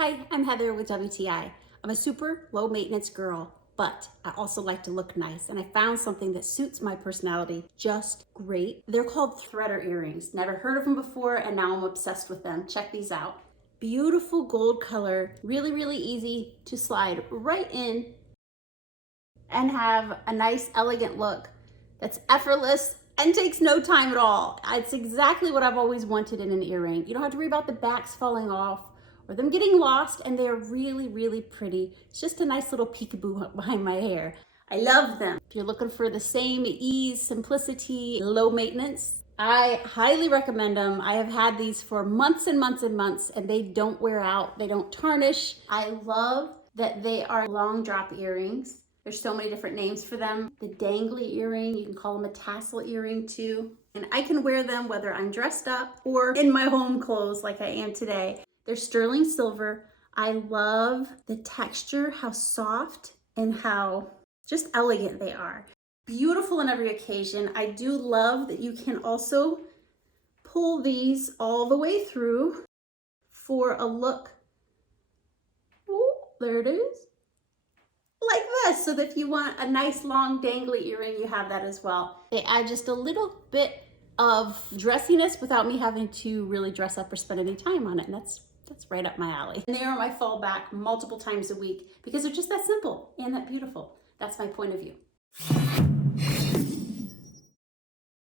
Hi, I'm Heather with WTI. I'm a super low maintenance girl, but I also like to look nice, and I found something that suits my personality just great. They're called threader earrings. Never heard of them before, and now I'm obsessed with them. Check these out. Beautiful gold color, really easy to slide right in and have a nice elegant look that's effortless and takes no time at all. It's exactly what I've always wanted in an earring. You don't have to worry about the backs falling off or them getting lost, and they're really pretty. It's just a nice little peekaboo behind my hair. I love them. If you're looking for the same ease, simplicity, low maintenance, I highly recommend them. I have had these for months and months and months, and they don't wear out, they don't tarnish. I love that they are long drop earrings. There's so many different names for them. The dangly earring, you can call them a tassel earring too. And I can wear them whether I'm dressed up or in my home clothes like I am today. They're sterling silver. I love the texture, how soft and how just elegant they are. Beautiful on every occasion. I do love that you can also pull these all the way through for a look. Ooh, there it is. Like this, so that if you want a nice long dangly earring, you have that as well. They add just a little bit of dressiness without me having to really dress up or spend any time on it, and that's right up my alley. And they are my fallback multiple times a week because they're just that simple and that beautiful. That's my point of view.